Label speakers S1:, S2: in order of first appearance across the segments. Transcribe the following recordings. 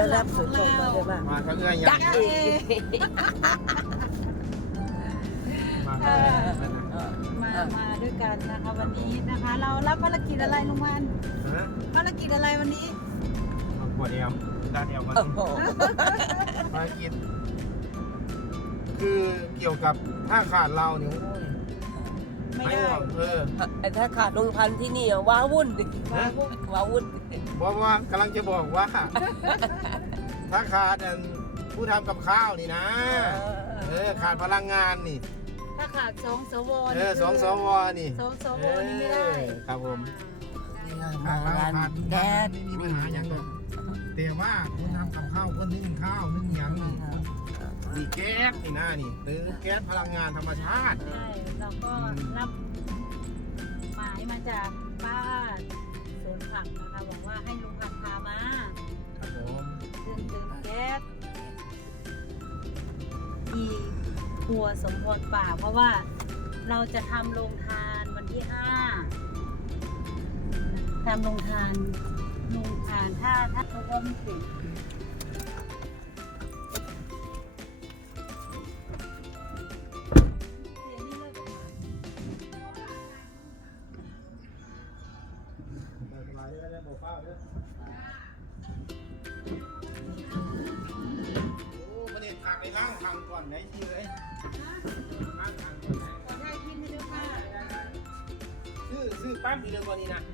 S1: แล้วรับสุดส่งมาใช่ป่ะ
S2: มาก็เอื้อยยั
S1: จั
S2: ง
S1: กอีก
S2: มาก็เอื้อยยังนะ
S3: มาด้วยกันนะคะวันนี้นะคะ เรารับภารกิจอะไรลุงวัน
S2: ฮะ
S3: ภารกิจอะไรวันนี้
S2: มาปวดเอวด้านเอวมา
S1: โอ้โห
S2: ภารกิจคือเกี่ยวกับถ้าขาดเราเนี่ย
S3: ไม่
S2: ไม่
S3: ได้
S2: ห่วง
S1: ถ้าขาดลุงพันธุ์ที่นี่ว้าวุ่นว้าวุ่น
S2: บอกว่ากำลังจะบอกว่า ถ้าขาดผู้ทำกับข้าวนี่นะขาดพลังงานนี่
S3: ถ้าขาดสองสว
S2: สองสวนี่
S3: สองสวนี่ไม่ได้
S2: ครับผม
S1: มางานแก๊ส
S2: ไม่มีปัญหาอย่างหรอกแต่ว่าคนทำกับข้าวคนนึ่งข้าวนึ่งหยังนี่แก๊สนี่นะนี่หรือแก๊สพลังงานธรรมชาติ
S3: ใช่เราก็รับหมายมาจากป้าสวนผักนะคะบอกว่าให้ลุงพันพามา
S2: ครับผม
S3: เติมแก๊สที่ครัวสมพรป่าเพราะว่าเราจะทำโรงทานวันที่5ทำโรงทานถ้าเขาก็ไม่ถึง
S2: ล้างทางก่อนไหนทีเลยล้างทางก่อนไหน
S3: ขอได้กินไม่ได้ค่ะ
S2: ซื้อแป๊บเดียวกว่านี้นะ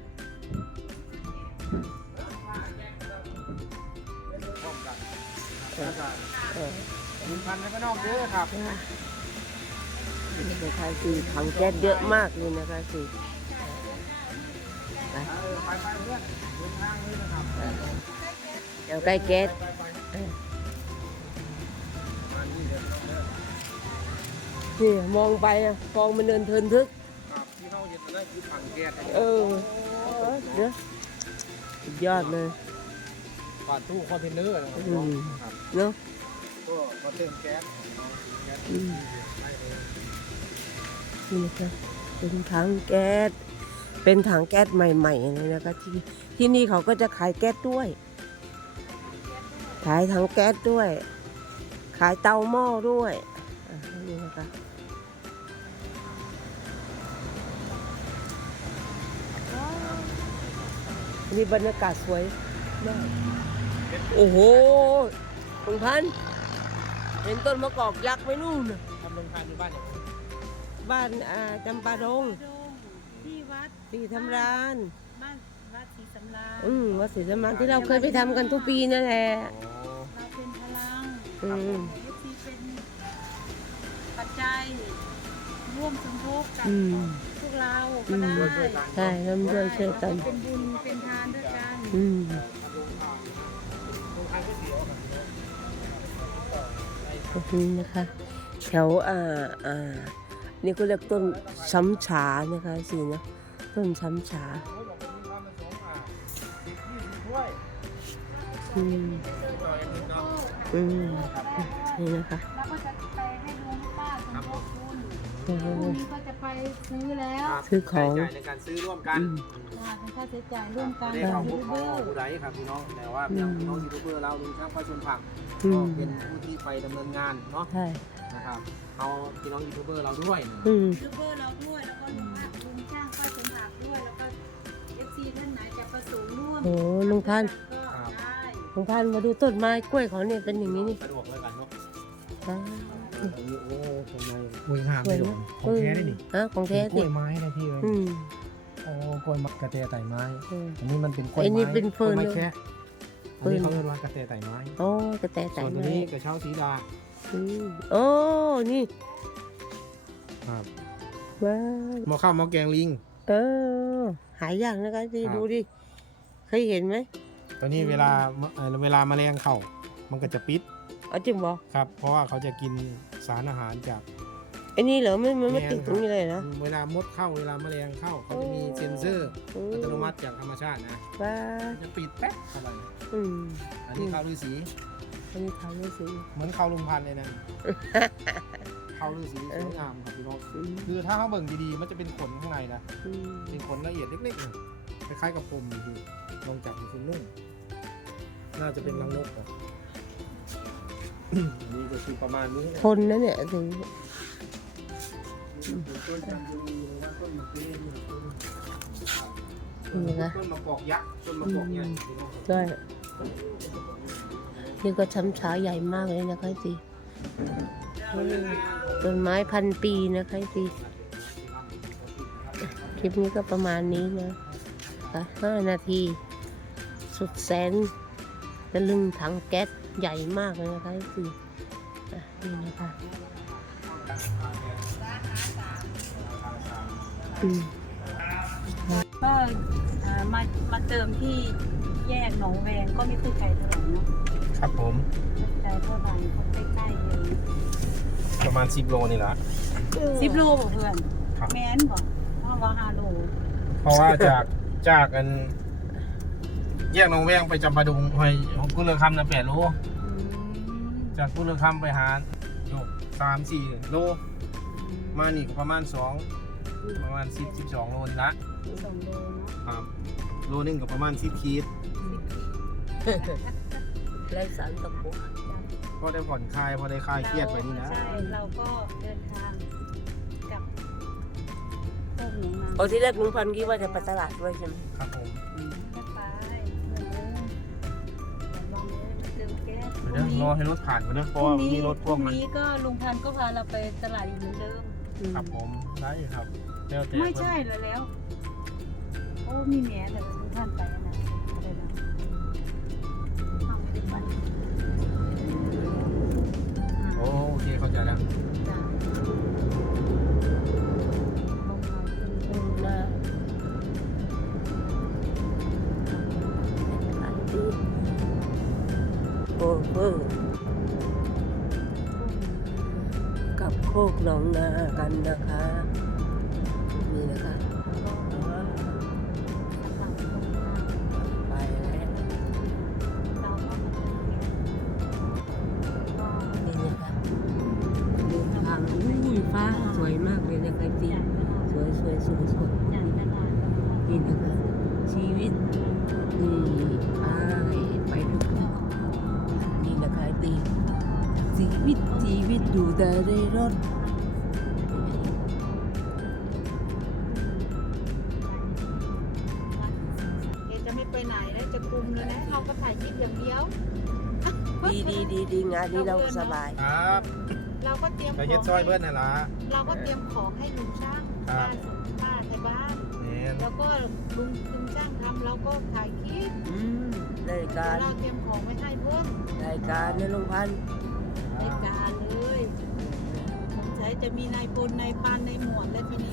S2: พร้อมกันคุณพันธุ์แล้วก็นอกเยอะครับ
S1: นะคะคือถังแก๊สเยอะมากเลยนะคะคือ
S2: ไปเพื่อนเดินทางเลยนะครับ
S1: เดี๋ยวใกล้แก๊ส
S2: มานี่เดี๋ยวเด้อ
S1: นี่มองไปอะฟองมันเดินเทินทึก
S2: ครับที่เขาเห็นนั่นคือถังแก๊ส
S1: เออเดี๋ยวสุดยอดเลย
S2: ฝาตู้คอนเทนเนอร์นะครับ
S1: เนาะ
S2: ก็มาเติมแก๊สแก๊ส
S1: นี่นะคะเป็นถังแก๊สเป็นถังแก๊สใหม่ๆเลยนะคะที่นี่เขาก็จะขายแก๊สด้วย ขายถังแก๊สด้วย ขายเตาหม้อด้วยนี่นะคะนี่บรรยากาศสวยมากโอ้โหคุณพันธุ์เห็นต้นมะกอกยักษ์ไหมนู่นน่ะ
S2: ทำโรงทานอยู่บ้านเนี่ย
S1: บ้านจำปาดง
S3: ที่วัด
S1: สีทำราน
S3: บ้านวัดศรีสำราญ
S1: วัดศรีสำรานที่เราเคยไปทำกันทุกปีนั่นแหละ
S3: เราเป็นพลัง
S1: อืม
S3: เอฟซีเป็นปัจจัยร่วมสมทบกับ
S1: อืม
S3: พวกเราก็ได้
S1: ใช่ร่วมด้วยช่วยกัน
S3: เป็นบุญเป็นทานด้วยกัน
S1: อืม
S2: โรงทานก๋วยเตี๋ยวครับ
S1: นี่นะคะแถวนี่ก็เรียกต้นช้ำฉานะคะสินะต้นช้ำฉา
S2: เขาบอกว่ามีความผสม10-20ถ้วย
S1: อืมอืมนี่นะคะ
S3: แล้วก็จะไปให้ลุงป้าสมทบทุน
S1: โอ้โห
S3: พรุ่งนี้ก็จะไปซื้อแล้ว
S1: ซื้อของ
S2: จ่ายในการซื้อร่วมกัน
S3: เป็นค่าใช้จ่ายร่วมกัน
S2: ไม่ได้
S3: กั
S2: เข้า
S3: บ
S2: พ
S3: ยู
S2: บ
S3: ทูบ
S2: เขา
S3: เบอร์
S2: ผู้ใดครับพี่น้องแต่ว่าอย่างพี่น้องยูทูบเบอร์เราลุงช่างไฟชนผัก
S1: อื
S2: ก็
S1: ม
S2: เป็นผู้ที่ไปดำเนินงานเนาะ
S1: ใช่
S2: นะครับเอาพี่น้องยูทูบเบอร์เราด้วย
S1: อืม
S3: ยูทูบเบอร์เราด้วยแล้วก็ลุงช่างป้าสมผักด้วยแล้วก็เอฟซีท่านไหนจะประสงค์ร่วม
S1: โอ้ลุงพันธุ์
S3: ก็ได้
S1: ลุงพันธุ์มาดูต้นไม้กล้วยเขาเนี่ยเป็นอย่างนี้นี่
S2: สะดวกเลยกันเนาะ
S1: อ่า
S2: โอ้ทำไมกล้วยงามเลยของแท้ได้นี่
S1: ของแท้
S2: กล้
S1: สิ
S2: วยไม้นะพี่เอ้ย
S1: อืม
S2: โอ้กล้วยกระเตยไต่ไม้
S1: อืม
S2: อันนี้มันเป็นกล้วย
S1: ไอ้นี่
S2: ไม้
S1: เป็นเฟิร์น
S2: กล้วยไม้
S1: เลย
S2: แค่อันนี้เขาเรียกว่ากระเตยไต่ไม้
S1: โอ้กระแตไต่
S2: ส่วนตัว
S1: ไม้
S2: นี้กระเช้าสีดา
S1: โอ้นี่
S2: ครับ
S1: ว้าว
S2: หม้อข้าวหม้อแกงลิง
S1: หายากนะคะที่
S2: ครับ
S1: ดูดิ เคยเห็นไหม
S2: ตัวนี้เวลาแมลงเข้ามันก็จะปิด
S1: เอาจริงบอก
S2: ครับ เพราะว่าเขาจะกินสารอาหารจาก
S1: ไอ้นี่เหรอมันไม่
S2: แม่น
S1: ติดตรงนี้เลยนะ
S2: เวลามดเข้าเวลาแมลงเข้าเขาจะมีเซ็นเซอร์อัตโนมัติจากธรรมชาตินะ
S1: ว้า
S2: จะปิดแป๊บเข้าไป
S1: อืม
S2: อันนี้ข้าวฤาษี
S1: อันนี้ทำด้วยสิ
S2: เหมือนข้าวลุงพันธุ์เลยนะข้าวฤาษีสวยงามครับพี่น้องคือถ้าเขาเบิ่งดีๆมันจะเป็นขนข้างในนะ
S1: อืม
S2: เป็นขนละเอียดเล็กๆเลยคล้ายๆกับผมอยู่ลองจับดูคุณนุ่มน่าจะเป็นรังนกเหรอ นี่ก็คือประมาณนี้
S1: ทนนะเนี่ยถึง
S2: ต้นจำปีแล้วต้นมะเขือ
S1: นี่นะ
S2: ต้นมะกอกยักษ์ต้นมะกอกใหญ่
S1: ใช่นี่ก็ช้ำช้าใหญ่มากเลยนะคะสิต้นไม้พันปีนะคะสิคลิปนี้ก็ประมาณนี้นะคะ5 นาที สุดแสนตะลึงถังแก๊สใหญ่มากเลยนะคะสินี่นะคะ
S3: ก็มาเติมที่แยกหนองแวงก็ไม่ค่อยไกลเท่าไหร่เนาะ
S2: ครับผม
S3: ไกลเท่าไหร่ก็ใกล้ๆเลย
S2: ประมาณ10 โลนี่แหละ
S3: 10 โลบ่เพื่อน
S2: ครับ
S3: แม่นบ่เพราะว่า5 โล
S2: เพราะว่าจากอันแยกหนองแวงไปจำปาดุงหอยของกุเรือคำนะ8 โล จากกุเรือคำไปหาโยก3-4 โล มานี่ก็ประมาณ10-12 โลนี่ละ
S3: 2 โลเนาะ
S2: ครับโลนึงก็ประมาณ10 ขีด
S1: ไร้สารตะกั่ว
S2: ก็ได้ผ่อนคลายพอได้คลายเครียดไปนี่นะ
S3: ใช่เราก็เดินทางกลับพวกหนูนา
S1: โอ้ที่แรกลุงพันธุ์คิดว่าจะไปตลาดด้วยใช่ไหม
S2: ครับผม
S3: ก็ไปเหมือนเดิมลองเลยเติมแก๊ส
S2: เดี๋ยวรอให้รถผ่านก่อนนะเพราะว่ามีรถพ่วง
S3: พ
S2: มัน
S3: รุ่งนี้ก็ลุงพันธุ์ก็พาเราไปตลาดอีกเหมือนเดิม
S2: ครับผมได้ครับแล้วแต่
S3: ไม่ใช่แล้ว โอ้มีแหม่แต่ลุงพันธุ์ไปอันนะอะไรนะเอาไม่ได้ไป
S2: โอเคเข้าใจแล้ว
S3: จ้ะลงมาขึ้น
S1: หน้าโอ้โหกับโคกหนองนากันนะคะ นี่นะคะไปแล้วนี่นะคะเดินทางอุ้ยฟ้าสวยมากเลยนะคะพี่สวยสวยสวยสวยนี่นะคะชีวิตนี่ไปทุกที่นี่นะคะตีชีวิตอยู่แต่ในรถ
S3: จะไม่ไปไหนแล้วจะคุมเลยนะเราก็ถ่ายคลิปอย่างเดียว
S1: ดีงานนี้เราสบาย
S2: ครับ
S3: เราก็เตรียม
S2: ไปเย็ดซอยเบิ้ลน่ะล่ะ
S3: เราก็เตรียมของให้ลุงช่าง
S2: ครับ
S3: บ้านส่งป้าไทยบ้าน
S2: แม่น
S3: แล้วก็ลุงช่างทำเราก็ถ่ายคลิป
S1: ราย
S3: เดี๋
S1: กา
S3: ยว
S1: ร
S3: เราเตรียมของไว้ให้เพิ่ม
S1: รายการในโรงพันธ์
S3: ในการเลยสงสัยจะมีนายพลนายพันนายหมวดแล้วทีนี้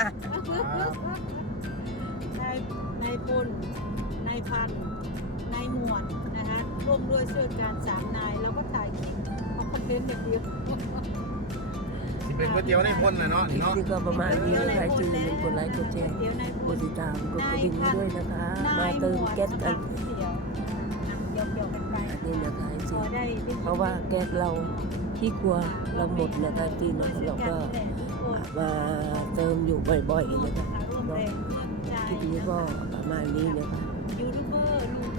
S3: นายพลนายพันนายหมวดนะคะร่วมด้วยช่วยการ3 นายเราก็ถ่ายคลิปเอาคอนเทนต์อย่างเดียว
S2: ที่เป็นก๋วยเตี๋ยวในพ่นน่ะเนาะ
S1: คลิป
S2: เนาะ
S1: นี้ก็ประมาณนี้ใครชื่นชมกดไลค์กดแชร์
S3: เดี๋ยวนายพ
S1: ก
S3: ล
S1: ดติดตามกดกระดิ่งให้ด้วยนะคะ มาเติมแก๊สกัน
S3: เดี๋ยวกันไป
S1: นี่นะคะ
S3: พ
S1: จริ
S3: อง ได้
S1: เพราะว่าแก๊สเราที่ครัวเราหมดนะคะที่เนาะเราก็มาเติมอยู่บ่อยๆนะคะ
S3: ร่วมแรงใจ
S1: คลิปนี้ก็ประมาณนี้นะคะ
S3: ยูทูบเบอร์ลุง